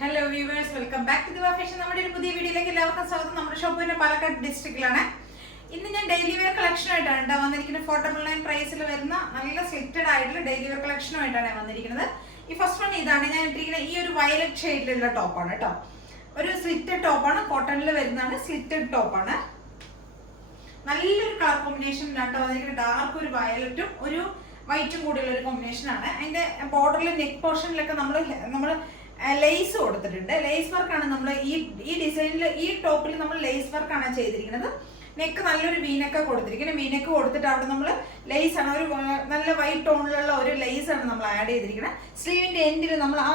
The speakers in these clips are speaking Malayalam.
Hello viewers, welcome back to Diva fashion. നമ്മുടെ ഒരു പുതിയ വീഡിയോയിലേക്ക് എല്ലാവർക്കും സ്വാഗതം. നമ്മുടെ ഷോപ്പ് പിന്നെ പാലക്കാട് ഡിസ്ട്രിക്റ്റിലാണ്. ഇന്ന് ഞാൻ ഡെയിലി വെയർ കളക്ഷൻ ആയിട്ടാണ് വന്നിരിക്കുന്നത്. 499 പ്രൈസിൽ വരുന്ന നല്ല സ്ലിറ്റഡ് ആയിട്ടുള്ള ഡെയിലി വെയർ കളക്ഷനുമായിട്ടാണ് വന്നിരിക്കുന്നത്. ഈ ഫസ്റ്റ് വൺ ഇതാണ് ഞാൻ ഇട്ടിരിക്കുന്നത്. ഈ ഒരു വയലറ്റ് ഷെയ്ഡിലുള്ള ടോപ്പാണ് കേട്ടോ. ഒരു സ്ലിറ്റഡ് ടോപ്പാണ്, കോട്ടണിൽ വരുന്നതാണ്. സ്ലിറ്റഡ് ടോപ്പാണ്. നല്ലൊരു കളർ കോമ്പിനേഷനിലാണ് വന്നിരിക്കുന്നത്. ഡാർക്ക് ഒരു വയലറ്റും ഒരു വൈറ്റും കൂടിയുള്ള ഒരു കോമ്പിനേഷൻ ആണ്. അതിന്റെ ബോർഡറിൽ നെക്ക് പോർഷനിലൊക്കെ നമ്മൾ ലേസ് കൊടുത്തിട്ടുണ്ട്. ലേസ് വർക്കാണ് നമ്മൾ ഈ ഡിസൈനിൽ, ഈ ടോപ്പിൽ നമ്മൾ ലേസ് വർക്കാണ് ചെയ്തിരിക്കുന്നത്. നെക്ക് നല്ലൊരു വീനെക്ക് കൊടുത്തിരിക്കുന്നത്. വീനെക്ക് കൊടുത്തിട്ട് അവിടെ നമ്മൾ ലേസ് ആണ്, ഒരു നല്ല വൈറ്റ് ടോണിലുള്ള ഒരു ലേസ് ആണ് നമ്മൾ ആഡ് ചെയ്തിരിക്കുന്നത്. സ്ലീവിന്റെ എൻഡിൽ നമ്മൾ ആ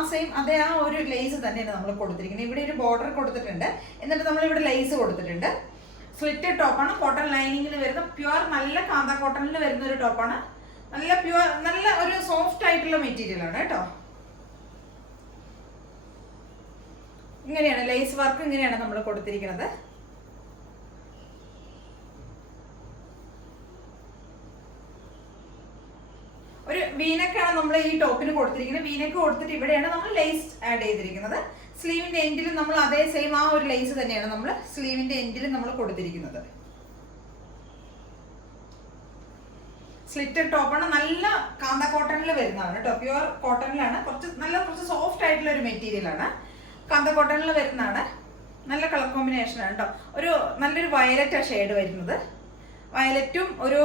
ഒരു ലേസ് തന്നെയാണ് നമ്മൾ കൊടുത്തിരിക്കുന്നത്. ഇവിടെ ഒരു ബോർഡർ കൊടുത്തിട്ടുണ്ട്, എന്നിട്ട് നമ്മൾ ഇവിടെ ലേസ് കൊടുത്തിട്ടുണ്ട്. സ്ലിറ്റഡ് ടോപ്പാണ്, കോട്ടൺ ലൈനിങ്ങിൽ വരുന്ന പ്യുവർ നല്ല കാന്ത കോട്ടണിൽ വരുന്ന ഒരു ടോപ്പാണ്. നല്ല പ്യുവർ, നല്ല ഒരു സോഫ്റ്റ് ആയിട്ടുള്ള മെറ്റീരിയൽ ആണ് കേട്ടോ. ഇങ്ങനെയാണ് ലേസ് വർക്ക്, ഇങ്ങനെയാണ് നമ്മൾ കൊടുത്തിരിക്കുന്നത്. ഒരു വീനക്കാണ് നമ്മൾ ഈ ടോപ്പിന് കൊടുത്തിരിക്കുന്നത്. വീനക്ക് കൊടുത്തിട്ട് ഇവിടെയാണ് നമ്മൾ ലേസ് ആഡ് ചെയ്തിരിക്കുന്നത്. സ്ലീവിന്റെ എൻഡിൽ നമ്മൾ അതേ സെയിം ആ ഒരു ലേസ് തന്നെയാണ് നമ്മൾ സ്ലീവിന്റെ എൻഡിൽ നമ്മൾ കൊടുത്തിരിക്കുന്നത്. സ്ലിറ്റഡ് ടോപ്പാണ്, നല്ല കാന്ത കോട്ടണിൽ വരുന്നതാണ് കേട്ടോ. പ്യുവർ കോട്ടണിലാണ്, കുറച്ച് സോഫ്റ്റ് ആയിട്ടുള്ള ഒരു മെറ്റീരിയൽ ആണ്. കാന്ത കോട്ടണിൽ വരുന്നതാണ്. നല്ല കളർ കോമ്പിനേഷൻ ആണ് കേട്ടോ. നല്ലൊരു വയലറ്റ് ഷെയ്ഡ് വരുന്നത്. വയലറ്റും ഒരു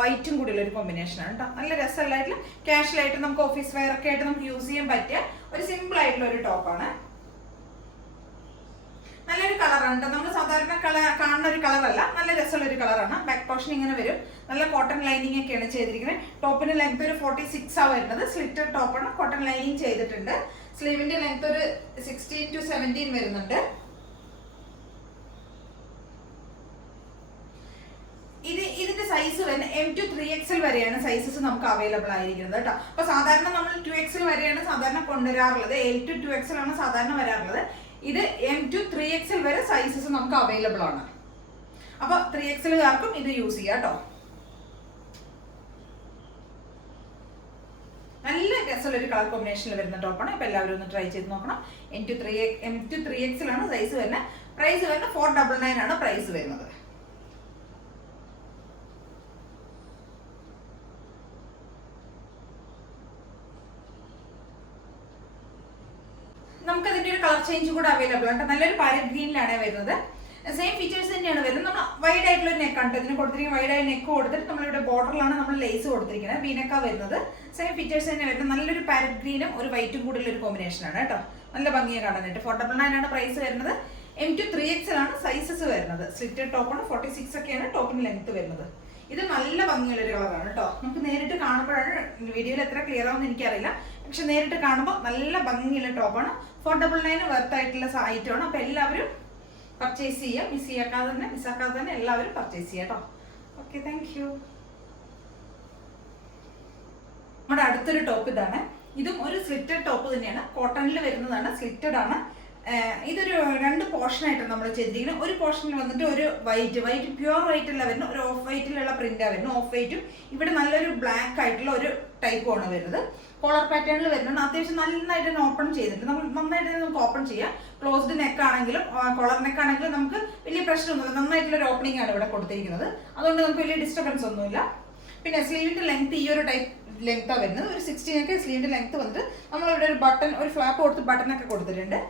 വൈറ്റും കൂടിയുള്ള ഒരു കോമ്പിനേഷൻ ആണ് കേട്ടോ. നല്ല രസമുള്ളതായിട്ടുള്ള കാഷ്വൽ ആയിട്ട് നമുക്ക് ഓഫീസ് വെയർ ഒക്കെ ആയിട്ട് നമുക്ക് യൂസ് ചെയ്യാൻ പറ്റിയ ഒരു സിമ്പിൾ ആയിട്ടുള്ള ഒരു ടോപ്പാണ്. നല്ലൊരു കളറാണ് കേട്ടോ. നമ്മൾ സാധാരണ കാണുന്ന ഒരു കളറല്ല, നല്ല രസമുള്ള ഒരു കളറാണ്. ബാക്ക് പോർഷൻ ഇങ്ങനെ വരും. നല്ല കോട്ടൺ ലൈനിങ് ഒക്കെയാണ് ചെയ്തിരിക്കുന്നത്. ടോപ്പിന് ലെങ്ത് ഒരു 46 ആ വരുന്നത്. സ്ലിറ്റഡ് ടോപ്പാണ്, കോട്ടൺ ലൈനിങ് ചെയ്തിട്ടുണ്ട്. സ്ലീവിന്റെ ലെങ്ത് ഒരു 16 to 17 വരുന്നുണ്ട്. ഇതിന്റെ സൈസ് വരുന്നത് M to 3XL വരെയാണ് സൈസസ് നമുക്ക് അവൈലബിൾ ആയിരിക്കുന്നത് കേട്ടോ. അപ്പൊ സാധാരണ നമ്മൾ 2XL വരെയാണ് സാധാരണ കൊണ്ടുവരാറുള്ളത്. L to 2XL ആണ് സാധാരണ വരാറുള്ളത്. ഇത് M to 3XL വരെ സൈസസ് നമുക്ക് അവൈലബിൾ ആണ്. അപ്പൊ 3XLകാർക്കും ഇത് യൂസ് ചെയ്യാം കേട്ടോ. നല്ല രസമുള്ള ഒരു കളർ കോമ്പിനേഷനിൽ വരുന്ന ടോപ്പാണ്. അപ്പൊ എല്ലാവരും ഒന്ന് ട്രൈ ചെയ്ത് നോക്കണം. M to 3XL ആണ് സൈസ് വരുന്നത്. പ്രൈസ് വരുന്നത് 499 ആണ് പ്രൈസ് വരുന്നത്. നമുക്ക് അതിന്റെ ഒരു കളർ ചേഞ്ച് കൂടെ അവൈലബിൾ ആണ്. നല്ലൊരു പാരറ്റ് ഗ്രീനിലാണ് വരുന്നത്. സെയിം ഫീച്ചേഴ്സ് തന്നെയാണ് വരുന്നത്. നമ്മൾ വൈഡ് ആയിട്ടുള്ള ഒരു നെക്ക് ആണ് ഇതിന് കൊടുത്തിരിക്കുന്നത്. വൈഡ് ആയ നെക്ക് കൊടുത്തിട്ട് നമ്മളിവിടെ ബോർഡറിലാണ് നമ്മൾ ലേസ് കൊടുത്തിരിക്കുന്നത്. വീനക്കാ വരുന്നത്. സെയിം ഫീച്ചേഴ്സ് തന്നെ വരുന്നത്. നല്ലൊരു പാരറ്റ് ഗ്രീനും ഒരു വൈറ്റും കൂടിയുള്ള ഒരു കോമ്പിനേഷൻ ആണ് കേട്ടോ. നല്ല ഭംഗിയെ കാണാനായിട്ട്. 499 ആണ് പ്രൈസ് വരുന്നത്. M to 3XL ആണ് സൈസസ് വരുന്നത്. സ്ലിറ്റഡ് ടോപ്പാണ്. 46 ഒക്കെയാണ് ടോപ്പിന് ലെങ്ത് വരുന്നത്. ഇത് നല്ല ഭംഗിയുള്ള ഒരു കളറാണ് കേട്ടോ. നമുക്ക് നേരിട്ട് കാണുമ്പോഴാണ്, വീഡിയോയിൽ എത്ര ക്ലിയർ ആവുമെന്ന് എനിക്കറിയില്ല, പക്ഷെ നേരിട്ട് കാണുമ്പോൾ നല്ല ഭംഗിയുള്ള ടോപ്പാണ്. 499 വർത്ത് ആയിട്ടുള്ള ഐറ്റമാണ്. അപ്പൊ എല്ലാവരും പർച്ചേസ് ചെയ്യുക. മിസ്സാക്കാതെ തന്നെ എല്ലാവരും പർച്ചേസ് ചെയ്യുക കേട്ടോ. Okay, thank you. നമ്മുടെ അടുത്തൊരു ടോപ്പ് ഇതാണ്. ഇതും ഒരു സ്ലിറ്റഡ് ടോപ്പ് തന്നെയാണ്. കോട്ടണിൽ വരുന്നതാണ്, സ്ലിറ്റഡ് ആണ്. ഇതൊരു 2 പോർഷനായിട്ടാണ് നമ്മൾ ചെയ്തിരിക്കുന്നത്. ഒരു പോർഷനിൽ വന്നിട്ട് ഒരു വൈറ്റ് പ്യുവർ വൈറ്റ് അല്ല വരുന്നത്, ഒരു ഓഫ് വൈറ്റിലുള്ള പ്രിന്റാണ് വരുന്നത്. ഓഫ് വൈറ്റും ഇവിടെ നല്ലൊരു ബ്ലാക്ക് ആയിട്ടുള്ള ഒരു ടൈപ്പുമാണ് വരുന്നത്. കോളർ പാറ്റേണിൽ വരുന്നത്. അത്യാവശ്യം നന്നായിട്ട് തന്നെ ഓപ്പൺ ചെയ്തിട്ടുണ്ട്. നന്നായിട്ട് തന്നെ നമുക്ക് ഓപ്പൺ ചെയ്യാം. ക്ലോസ്ഡ് നെക്ക് ആണെങ്കിലും കോളർ നെക്ക് ആണെങ്കിലും നമുക്ക് വലിയ പ്രശ്നമൊന്നുമില്ല. നന്നായിട്ടുള്ള ഒരു ഓപ്പണിംഗ് ആണ് ഇവിടെ കൊടുത്തിരിക്കുന്നത്. അതുകൊണ്ട് നമുക്ക് വലിയ ഡിസ്റ്റർബൻസ് ഒന്നുമില്ല. പിന്നെ സ്ലീവിന്റെ ലെങ്ത് ഈ ഒരു ടൈപ്പ് ലെങ്ത്താണ് വരുന്നത്. ഒരു 16 ഒക്കെ സ്ലീവിന്റെ ലെങ്ത് വന്നിട്ട് നമ്മളിവിടെ ഒരു ബട്ടൺ, ഒരു ഫ്ലാപ്പ് കൊടുത്ത് ബട്ടൺ ഒക്കെ കൊടുത്തിട്ടുണ്ട്.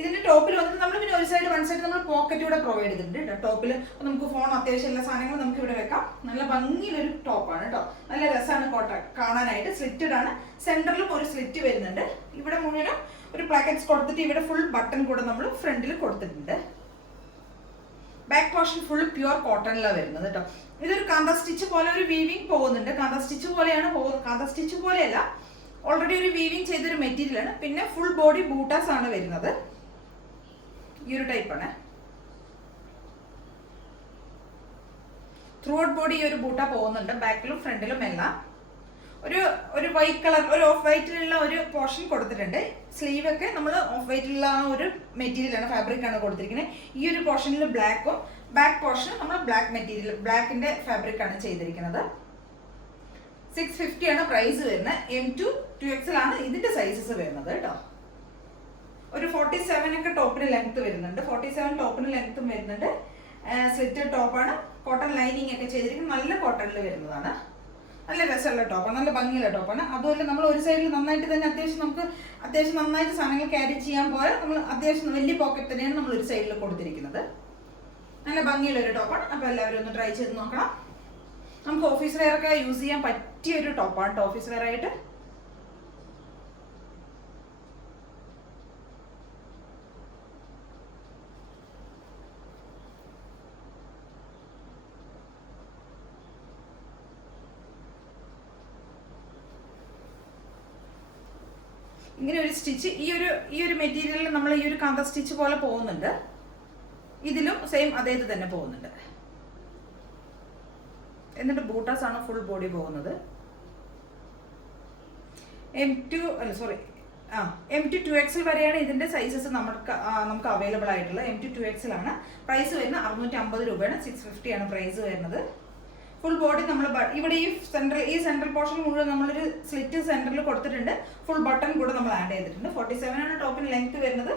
ഇതിന്റെ ടോപ്പിൽ വന്നിട്ട് നമ്മൾ പിന്നെ വൺ സൈഡ് നമ്മൾ പോക്കറ്റ് കൂടെ പ്രൊവൈഡ് ചെയ്തിട്ടുണ്ട് ടോപ്പിൽ. നമുക്ക് ഫോൺ, അത്യാവശ്യം എല്ലാ സാധനങ്ങളും നമുക്ക് ഇവിടെ വെക്കാം. നല്ല ഭംഗിയിലൊരു ടോപ്പാണ് കേട്ടോ. നല്ല രസമാണ് കോട്ടൺ കാണാനായിട്ട്. സ്ലിറ്റഡ് ആണ്. സെന്ററിലും ഒരു സ്ലിറ്റ് വരുന്നുണ്ട്. ഇവിടെ മുഴുവനും ഒരു പ്ലാക്കറ്റ്സ് കൊടുത്തിട്ട് ഇവിടെ ഫുൾ ബട്ടൺ കൂടെ നമ്മൾ ഫ്രണ്ടിൽ കൊടുത്തിട്ടുണ്ട്. ബാക്ക് പോർഷൻ ഫുൾ പ്യുവർ കോട്ടണിലാണ് വരുന്നത് കേട്ടോ. ഇതൊരു കാന്ത സ്റ്റിച്ച് പോലെ ഒരു വീവിങ് പോകുന്നുണ്ട്. കാന്ത സ്റ്റിച്ച് പോലെയല്ല, ഓൾറെഡി ഒരു വീവിങ് ചെയ്തൊരു മെറ്റീരിയൽ ആണ്. പിന്നെ ഫുൾ ബോഡി ബൂട്ടാസ് ആണ് വരുന്നത്. ഈ ഒരു ടൈപ്പാണ്. ത്രൂ ഔട്ട് ബോഡി ഈ ഒരു ബൂട്ട പോകുന്നുണ്ട്. ബാക്കിലും ഫ്രണ്ടിലും എല്ലാം ഒരു വൈറ്റ് കളർ, ഒരു ഓഫ് വൈറ്റിലുള്ള ഒരു പോർഷൻ കൊടുത്തിട്ടുണ്ട്. സ്ലീവ് ഒക്കെ നമ്മൾ ഓഫ് വൈറ്റിലുള്ള ആ ഒരു മെറ്റീരിയൽ ആണ്, ഫാബ്രിക് ആണ് കൊടുത്തിരിക്കുന്നത്. ഈ ഒരു പോർഷനിൽ ബ്ലാക്കും, ബാക്ക് പോർഷൻ നമ്മൾ ബ്ലാക്ക് മെറ്റീരിയൽ, ബ്ലാക്കിന്റെ ഫാബ്രിക് ആണ് ചെയ്തിരിക്കുന്നത്. 650 ആണ് പ്രൈസ് വരുന്നത്. M to 2XL ആണ് ഇതിന്റെ സൈസസ് വരുന്നത് കേട്ടോ. ഒരു 47 ഒക്കെ ടോപ്പിന് ലെങ്ത് വരുന്നുണ്ട്. 47 ടോപ്പിന് ലെങ്ത്തും വരുന്നുണ്ട്. സ്ലിറ്റഡ് ടോപ്പാണ്. കോട്ടൺ ലൈനിങ് ഒക്കെ ചെയ്തിരിക്കുന്നത്. നല്ല കോട്ടണിൽ വരുന്നതാണ്. നല്ല രസമുള്ള ടോപ്പാണ്, നല്ല ഭംഗിയുള്ള ടോപ്പാണ്. അതുപോലെ നമ്മൾ ഒരു സൈഡിൽ നന്നായിട്ട് തന്നെ അത്യാവശ്യം നന്നായിട്ട് സാധനങ്ങൾ ക്യാരി ചെയ്യാൻ പോലെ നമ്മൾ അത്യാവശ്യം വലിയ പോക്കറ്റ് തന്നെയാണ് നമ്മൾ ഒരു സൈഡിൽ കൊടുത്തിരിക്കുന്നത്. നല്ല ഭംഗിയുള്ള ഒരു ടോപ്പാണ്. അപ്പോൾ എല്ലാവരും ഒന്ന് ട്രൈ ചെയ്ത് നോക്കണം. നമുക്ക് ഓഫീസ് വെയർ ഒക്കെ യൂസ് ചെയ്യാൻ പറ്റിയ ഒരു ടോപ്പാണ് ഓഫീസ് വെയർ ആയിട്ട്. ഇങ്ങനെ ഒരു സ്റ്റിച്ച് ഈ ഒരു മെറ്റീരിയലിൽ നമ്മൾ ഈ ഒരു കാന്ത സ്റ്റിച്ച് പോലെ പോകുന്നുണ്ട്. ഇതിലും സെയിം അതേ ഇത് തന്നെ പോകുന്നുണ്ട്. എന്നിട്ട് ബൂട്ടാസ് ആണ് ഫുൾ ബോഡി പോകുന്നത്. M2 2XL വരെയാണ് ഇതിന്റെ സൈസസ് നമുക്ക് അവൈലബിൾ ആയിട്ടുള്ളത്. M2 2XL ആണ്. പ്രൈസ് വരുന്നത് 650 രൂപയാണ്. 650 ആണ് പ്രൈസ് വരുന്നത്. ഫുൾ ബോഡി നമ്മൾ ഇവിടെ ഈ സെൻട്രൽ പോർഷൻ മുഴുവൻ നമ്മളൊരു സ്ലിറ്റ് സെന്ററിൽ കൊടുത്തിട്ടുണ്ട്. ഫുൾ ബട്ടൺ കൂടെ നമ്മൾ ആഡ് ചെയ്തിട്ടുണ്ട്. 47 ആണ് ടോപ്പിന് ലെങ്ത് വരുന്നത്.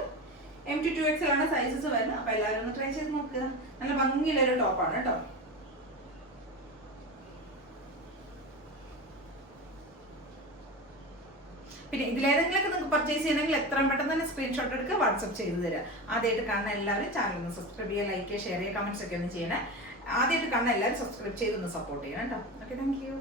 M2 2XL ആണ് സൈസസ് വരുന്നത്. അപ്പോൾ എല്ലാവരും ഒന്ന് ട്രൈ ചെയ്ത് നോക്കുക. നല്ല ഭംഗിയുള്ള ഒരു ടോപ്പാണ് കേട്ടോ. പിന്നെ ഇതിലേതെങ്കിലൊക്കെ നിങ്ങൾക്ക് പർച്ചേസ് ചെയ്യണമെങ്കിൽ എത്രയും പെട്ടെന്ന് തന്നെ സ്ക്രീൻഷോട്ട് എടുക്കുക, വാട്സപ്പ് ചെയ്ത് തരാം. ആദ്യമായിട്ട് കാണുന്ന എല്ലാവരും ചാനൽ ഒന്ന് സബ്സ്ക്രൈബ് ചെയ്യുക, ലൈക്ക് ചെയ്യുക, ഷെയർ ചെയ്യുക, കമന്റ്സ് ഒക്കെ ഒന്ന് ചെയ്യണേ. ആദ്യമായിട്ട് കാണുന്ന എല്ലാവരും സബ്സ്ക്രൈബ് ചെയ്തൊന്ന് സപ്പോർട്ട് ചെയ്യണം കേട്ടോ. Okay, thank you.